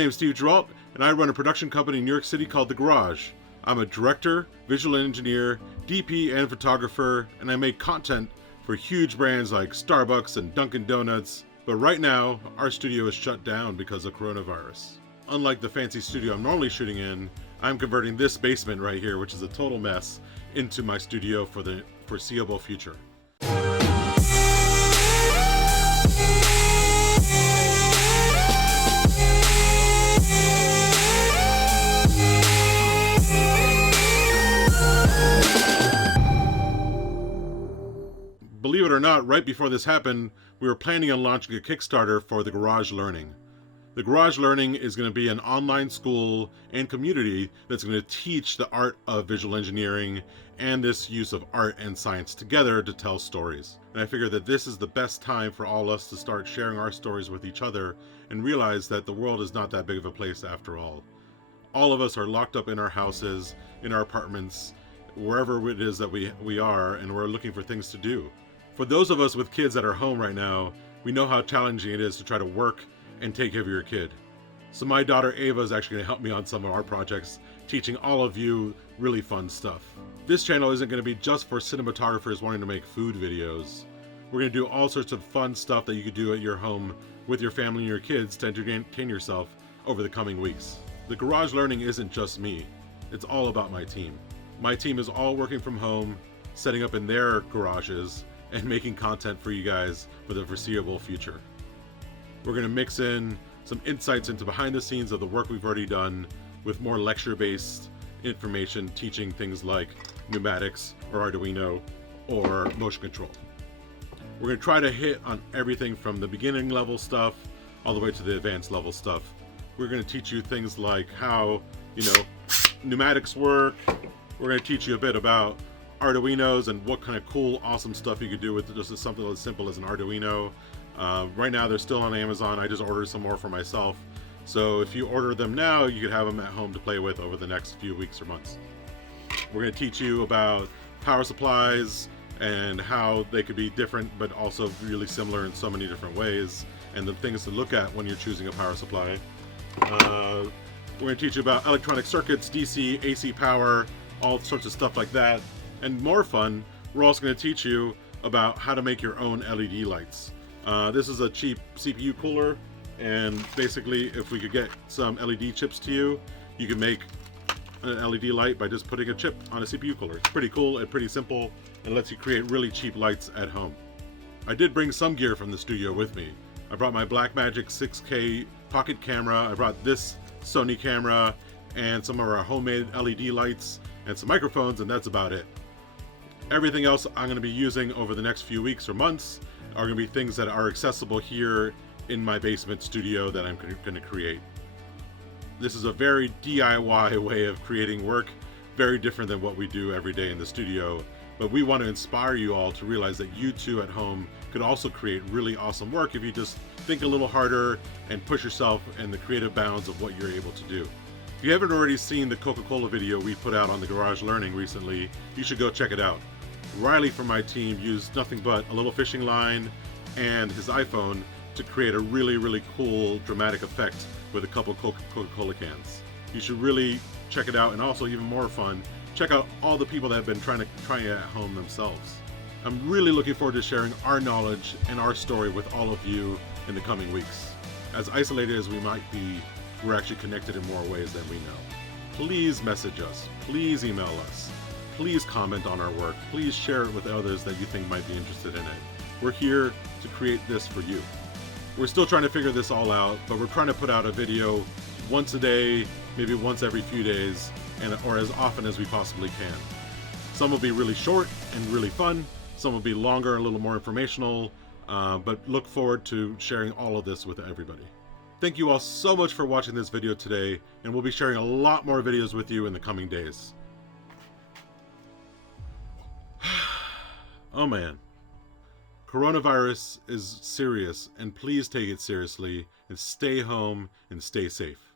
name is Steve Geralt, and I run a production company in New York City called The Garage. I'm a director, visual engineer, DP, and photographer, and I make content for huge brands like Starbucks and Dunkin' Donuts. But right now, our studio is shut down because of coronavirus. Unlike the fancy studio I'm normally shooting in, I'm converting this basement right here, which is a total mess, into my studio for the foreseeable future. Believe it or not, right before this happened, we were planning on launching a Kickstarter for the Garage Learning. The Garage Learning is going to be an online school and community that's going to teach the art of visual engineering and this use of art and science together to tell stories. And I figure that this is the best time for all us to start sharing our stories with each other and realize that the world is not that big of a place after all. All of us are locked up in our houses, in our apartments, wherever it is that we are, and we're looking for things to do. For those of us with kids that are home right now, we know how challenging it is to try to work and take care of your kid. So my daughter Ava is actually going to help me on some of our projects, teaching all of you really fun stuff. This channel isn't going to be just for cinematographers wanting to make food videos. We're going to do all sorts of fun stuff that you could do at your home with your family and your kids to entertain yourself over the coming weeks. The Garage Learning isn't just me. It's all about my team. My team is all working from home, setting up in their garages, and making content for you guys for the foreseeable future. We're going to mix in some insights into behind the scenes of the work we've already done with more lecture-based information teaching things like pneumatics or Arduino or motion control. We're going to try to hit on everything from the beginning level stuff all the way to the advanced level stuff. We're going to teach you things like how, pneumatics work. We're going to teach you a bit about Arduinos and what kind of cool, awesome stuff you could do with just something as simple as an Arduino. Right now they're still on Amazon. I just ordered some more for myself. So if you order them now, you could have them at home to play with over the next few weeks or months. We're going to teach you about power supplies and how they could be different but also really similar in so many different ways, and the things to look at when you're choosing a power supply. We're going to teach you about electronic circuits, DC, AC power, all sorts of stuff like that. And more fun, we're also going to teach you about how to make your own LED lights. This is a cheap CPU cooler, and basically if we could get some LED chips to you, you can make an LED light by just putting a chip on a CPU cooler. It's pretty cool and pretty simple, and lets you create really cheap lights at home. I did bring some gear from the studio with me. I brought my Blackmagic 6K pocket camera, I brought this Sony camera, and some of our homemade LED lights, and some microphones, and that's about it. Everything else I'm going to be using over the next few weeks or months are going to be things that are accessible here in my basement studio that I'm going to create. This is a very DIY way of creating work, very different than what we do every day in the studio, but we want to inspire you all to realize that you too at home could also create really awesome work if you just think a little harder and push yourself in the creative bounds of what you're able to do. If you haven't already seen the CocaCola video we put out on the Garage Learning recently, you should go check it out. Riley from my team used nothing but a little fishing line and his iPhone to create a really, really cool dramatic effect with a couple Coca-Cola cans. You should really check it out, and also even more fun, check out all the people that have been trying it at home themselves. I'm really looking forward to sharing our knowledge and our story with all of you in the coming weeks. As isolated as we might be, we're actually connected in more ways than we know. Please message us, please email us, please comment on our work, please share it with others that you think might be interested in it. We're here to create this for you. We're still trying to figure this all out, but we're trying to put out a video once a day, maybe once every few days, or as often as we possibly can. Some will be really short and really fun, some will be longer, a little more informational, but look forward to sharing all of this with everybody. Thank you all so much for watching this video today, and we'll be sharing a lot more videos with you in the coming days. Oh man. Coronavirus is serious, and please take it seriously and stay home and stay safe.